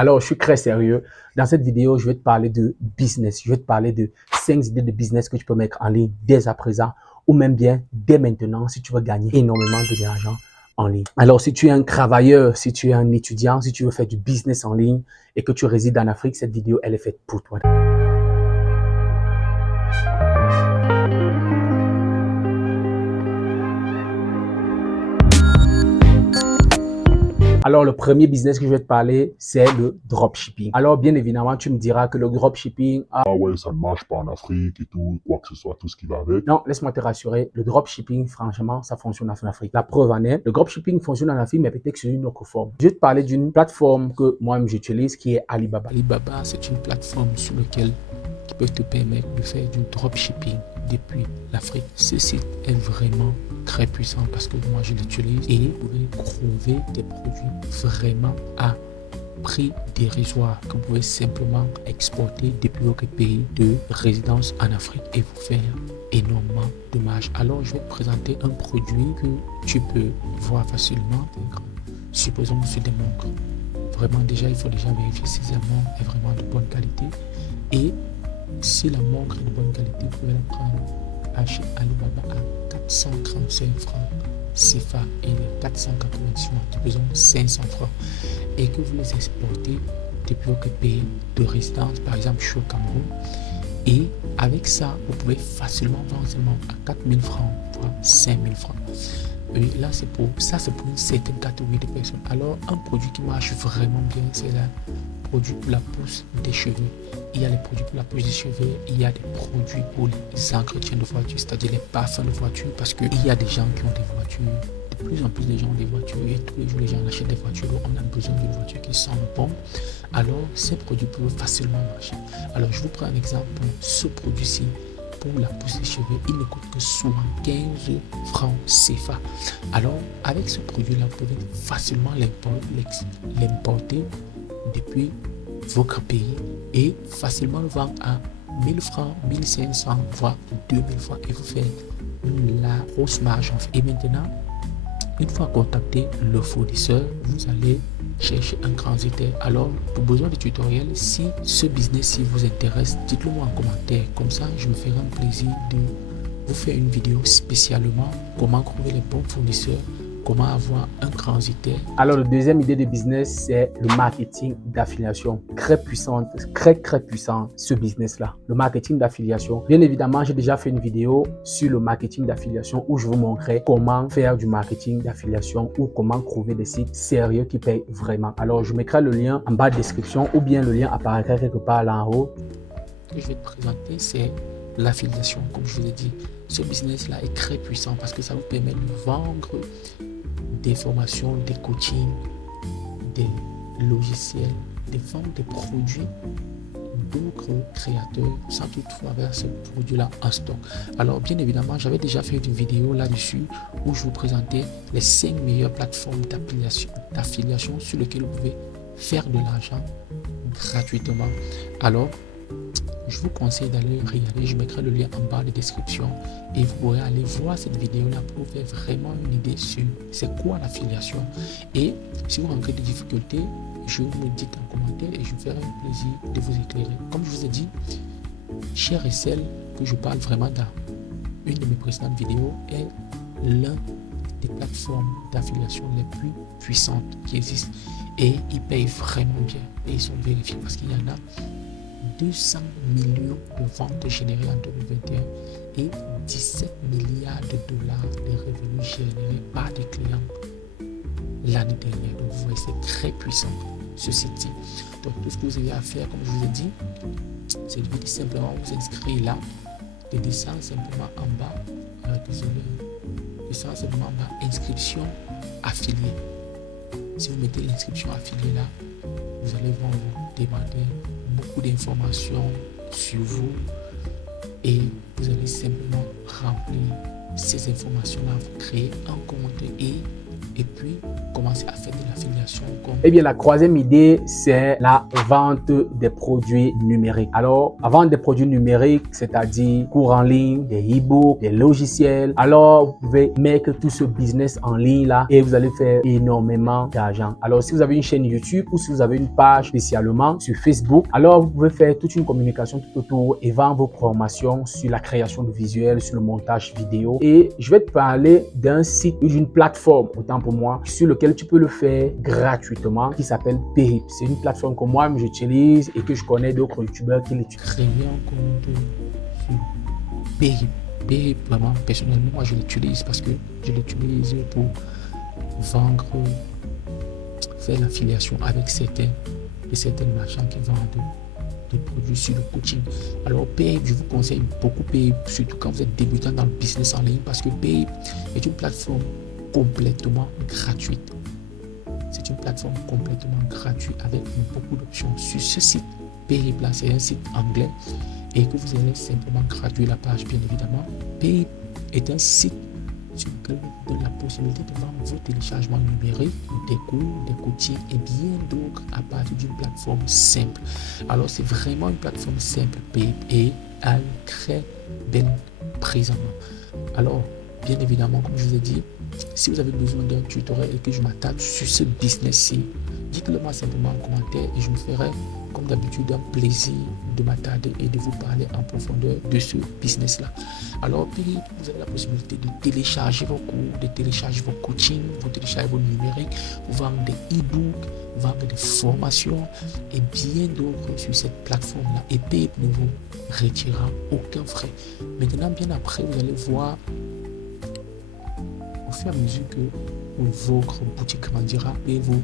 Alors, je suis très sérieux. Dans cette vidéo, je vais te parler de business. Je vais te parler de 5 idées de business que tu peux mettre en ligne dès à présent ou même bien dès maintenant si tu veux gagner énormément d'argent en ligne. Alors, si tu es un travailleur, si tu es un étudiant, si tu veux faire du business en ligne et que tu résides en Afrique, cette vidéo, elle est faite pour toi. Alors, le premier business que je vais te parler, c'est le dropshipping. Alors, bien évidemment, tu me diras que le dropshipping... Ah ouais, ça ne marche pas en Afrique et tout, quoi que ce soit, tout ce qui va avec. Non, laisse-moi te rassurer, le dropshipping, franchement, ça fonctionne en Afrique. La preuve en est, le dropshipping fonctionne en Afrique, mais peut-être sous une autre forme. Je vais te parler d'une plateforme que moi-même j'utilise, qui est Alibaba. Alibaba, c'est une plateforme sur laquelle qui peut te permettre de faire du dropshipping depuis l'Afrique. Ce site est vraiment très puissant parce que moi je l'utilise et vous pouvez trouver des produits vraiment à prix dérisoire que vous pouvez simplement exporter depuis votre pays de résidence en Afrique et vous faire énormément de marge. Alors je vais te présenter un produit que tu peux voir facilement. Supposons sur des montres. Vraiment déjà, il faut déjà vérifier si la montre est vraiment de bonne qualité. Et si la montre est de bonne qualité, vous pouvez la prendre chez Alibaba à 435 francs CFA et 490 disons 500 francs et que vous les exportez depuis votre pays de résidence, par exemple chez au Cameroun. Et avec ça, vous pouvez facilement vendre seulement à 4000 francs, voire 5000 francs. Et là, c'est pour une certaine catégorie de personnes. Alors, un produit qui marche vraiment bien, c'est le produit pour la pousse des cheveux. Il y a les produits pour la pousse des cheveux, il y a des produits pour les entretiens de voiture, c'est-à-dire les parfums de voiture, parce qu'il y a des gens qui ont des voitures. De plus en plus de gens ont des voitures et tous les jours les gens achètent des voitures. On a besoin d'une voiture qui sent bon. Alors, ces produits peuvent facilement marcher. Alors, je vous prends un exemple pour ce produit-ci. Pour la pousse des cheveux, il ne coûte que 75 francs CFA. Alors, avec ce produit-là, vous pouvez facilement l'importer depuis votre pays et facilement le vendre à 1000 francs, 1500, voire 2000 francs et vous faire la grosse marge en fait. Et maintenant, une fois contacté le fournisseur, vous allez chercher un transitaire. Alors, pour besoin de tutoriel, si ce business vous intéresse, dites-le moi en commentaire. Comme ça, je me ferai un plaisir de vous faire une vidéo spécialement comment trouver les bons fournisseurs, comment avoir un transitaire. Alors, la deuxième idée de business, c'est le marketing d'affiliation. Très puissante, très puissant ce business-là. Le marketing d'affiliation. Bien évidemment, j'ai déjà fait une vidéo sur le marketing d'affiliation où je vous montrais comment faire du marketing d'affiliation ou comment trouver des sites sérieux qui payent vraiment. Alors, je mettrai le lien en bas de description ou bien le lien apparaîtra quelque part là en haut. Ce que je vais te présenter, c'est l'affiliation. Comme je vous ai dit, ce business-là est très puissant parce que ça vous permet de vendre des formations, des coachings, des logiciels, des ventes des produits d'autres créateurs sans toutefois avoir ce produit-là en stock. Alors bien évidemment, j'avais déjà fait une vidéo là-dessus où je vous présentais les 5 meilleures plateformes d'affiliation sur lesquelles vous pouvez faire de l'argent gratuitement. Alors, je vous conseille d'aller regarder, je mettrai le lien en bas de description et vous pourrez aller voir cette vidéo-là pour vous faire vraiment une idée sur c'est quoi l'affiliation. Et si vous rencontrez des difficultés, je vous le dites en commentaire et je me ferai un plaisir de vous éclairer. Comme je vous ai dit, Cher et Celle, que je parle vraiment dans une de mes précédentes vidéos, est l'un des plateformes d'affiliation les plus puissantes qui existent et ils payent vraiment bien et ils sont vérifiés parce qu'il y en a 200 millions de ventes générées en 2021 et 17 milliards de dollars de revenus générés par des clients l'année dernière. Donc vous voyez, c'est très puissant ce site. Donc tout ce que vous avez à faire, comme je vous ai dit, c'est de simplement vous inscrire là, de descendre simplement en bas, descendre simplement en bas, inscription affiliée. Si vous mettez l'inscription affiliée là, vous allez voir vous demander beaucoup d'informations sur vous et vous allez simplement remplir ces informations là, vous créer un compte et et puis commencer à faire de l'affiliation. Eh bien, la troisième idée, c'est la vente des produits numériques. Alors, la vente des produits numériques, c'est-à-dire cours en ligne, des e-books, des logiciels. Alors, vous pouvez mettre tout ce business en ligne là et vous allez faire énormément d'argent. Alors, si vous avez une chaîne YouTube ou si vous avez une page spécialement sur Facebook, alors vous pouvez faire toute une communication tout autour et vendre vos formations sur la création de visuels, sur le montage vidéo. Et je vais te parler d'un site ou d'une plateforme, autant pour moi, sur lequel tu peux le faire gratuitement, qui s'appelle Payhip. C'est une plateforme que moi j'utilise et que je connais d'autres youtubeurs qui l'utilisent. Créer un compte sur Payhip. Payhip, vraiment, personnellement, moi je l'utilise parce que je l'utilise pour vendre, faire l'affiliation avec certains marchands qui vendent des produits sur le coaching. Alors Payhip, je vous conseille beaucoup Payhip, surtout quand vous êtes débutant dans le business en ligne, parce que Payhip est une plateforme complètement gratuite. C'est une plateforme complètement gratuite avec beaucoup d'options. Sur ce site, Payhip là, c'est un site anglais et que vous allez simplement graduer la page, bien évidemment. Payhip est un site sur lequel vous donne la possibilité de vendre vos téléchargements numériques, des cours, des coachings et bien d'autres à partir d'une plateforme simple. Alors, c'est vraiment une plateforme simple, Payhip, et a une très belle prise en main. Alors, bien évidemment, comme je vous ai dit, si vous avez besoin d'un tutoriel et que je m'attaque sur ce business-ci, dites-le moi simplement en commentaire et je me ferai, comme d'habitude, un plaisir de m'attarder et de vous parler en profondeur de ce business-là. Alors, puis, vous avez la possibilité de télécharger vos cours, de télécharger vos coachings, vous télécharger vos numériques, vous vendre des e-books, vendre des formations et bien d'autres sur cette plateforme-là. Et Payhip ne vous retirera aucun frais. Maintenant, bien après, vous allez voir au fur et à mesure que votre boutique grandira et vous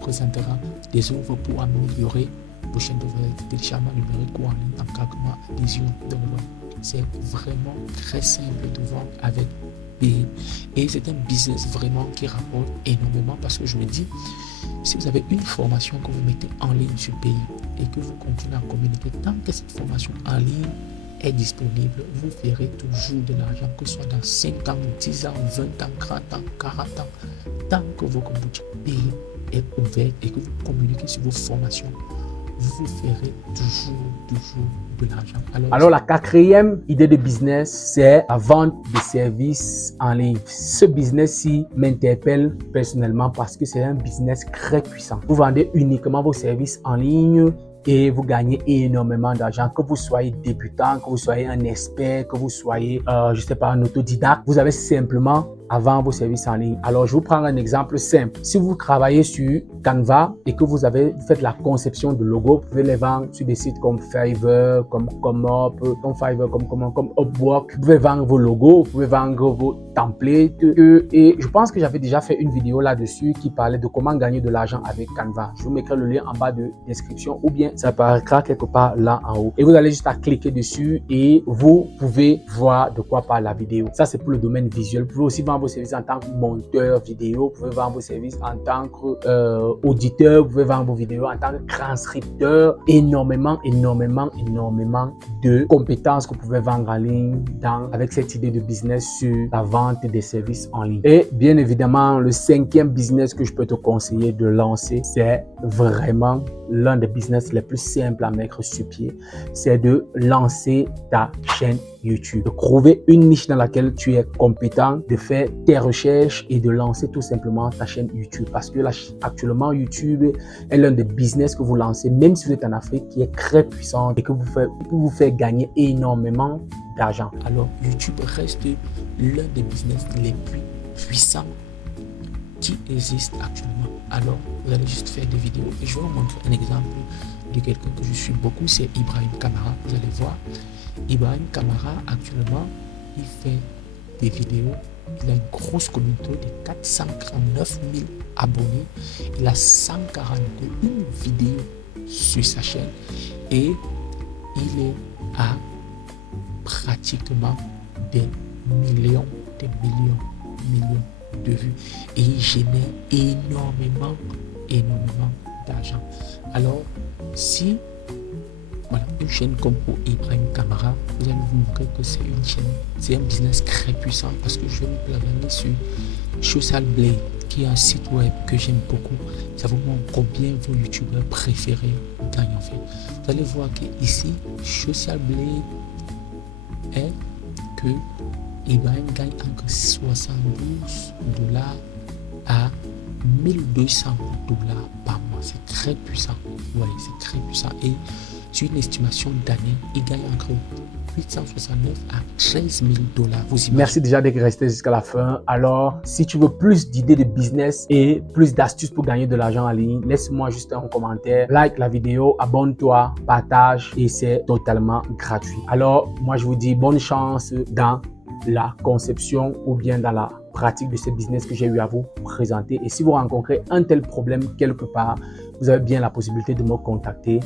présentera des offres pour améliorer vos chaînes de téléchargement numérique ou en ligne en calculant des yeux dans le web. C'est vraiment très simple de vendre avec Payhip. Et c'est un business vraiment qui rapporte énormément parce que je me dis, si vous avez une formation que vous mettez en ligne sur Payhip et que vous continuez à communiquer, tant que cette formation en ligne est disponible, vous verrez toujours de l'argent, que ce soit dans 5 ans, 10 ans, 20 ans, 30 ans, 40 ans. Tant que votre boutique Payhip est ouverte et que vous communiquez sur vos formations, vous ferez toujours de l'argent. Alors, la quatrième idée de business, c'est la vente de services en ligne. Ce business-ci m'interpelle personnellement parce que c'est un business très puissant. Vous vendez uniquement vos services en ligne et vous gagnez énormément d'argent. Que vous soyez débutant, que vous soyez un expert, que vous soyez, je sais pas, un autodidacte, vous avez simplement à vendre vos services en ligne. Alors, je vous prends un exemple simple. Si vous travaillez sur Canva et que vous faites la conception de logos, vous pouvez les vendre sur des sites comme Fiverr, comme Upwork. Vous pouvez vendre vos logos, vous pouvez vendre vos templates. Et je pense que j'avais déjà fait une vidéo là-dessus qui parlait de comment gagner de l'argent avec Canva. Je vous mettrai le lien en bas de description ou bien ça apparaîtra quelque part là en haut. Et vous allez juste à cliquer dessus et vous pouvez voir de quoi parle la vidéo. Ça, c'est pour le domaine visuel. Vous pouvez aussi vendre vos services en tant que monteur vidéo, vous pouvez vendre vos services en tant qu'auditeur, vous pouvez vendre vos vidéos en tant que transcripteur. Énormément de compétences que vous pouvez vendre en ligne avec cette idée de business sur la vente des services en ligne. Et bien évidemment, le cinquième business que je peux te conseiller de lancer, c'est vraiment l'un des business les plus simples à mettre sur pied, c'est de lancer ta chaîne YouTube, de trouver une niche dans laquelle tu es compétent, de faire tes recherches et de lancer tout simplement ta chaîne YouTube. Parce que là, actuellement, YouTube est l'un des business que vous lancez, même si vous êtes en Afrique, qui est très puissant et que vous fait gagner énormément d'argent. Alors, YouTube reste l'un des business les plus puissants qui existent actuellement. Alors, vous allez juste faire des vidéos et je vais vous montrer un exemple de quelqu'un que je suis beaucoup, c'est Ibrahim Kamara. Vous allez voir, Ibrahim Kamara actuellement, il fait des vidéos. Il a une grosse communauté de 439 000 abonnés. Il a 142 vidéos sur sa chaîne et il est à pratiquement des millions de vues et il génère énormément d'argent. Alors, si voilà, une chaîne comme pour Ibrahim Kamara, vous allez vous montrer que c'est une chaîne, c'est un business très puissant parce que je vais vous placer sur Social Blade. qui est un site web que j'aime beaucoup. Ça vous montre combien vos youtubeurs préférés gagnent en fait. Vous allez voir qu'ici, Social Blade est que Ibrahim gagne entre 72 $ à 1200 $ par mois. C'est très puissant. Ouais, c'est très puissant. Et sur une estimation d'année, il gagne entre 869 à 13 000 $. Vous imaginez? Merci déjà d'être resté jusqu'à la fin. Alors, si tu veux plus d'idées de business et plus d'astuces pour gagner de l'argent en ligne, laisse-moi juste un commentaire, like la vidéo, abonne-toi, partage et c'est totalement gratuit. Alors, moi je vous dis bonne chance dans la conception ou bien dans la pratique de ce business que j'ai eu à vous présenter. Et si vous rencontrez un tel problème quelque part, vous avez bien la possibilité de me contacter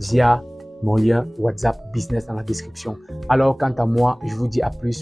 via mon lien WhatsApp Business dans la description. Alors, quant à moi, je vous dis à plus.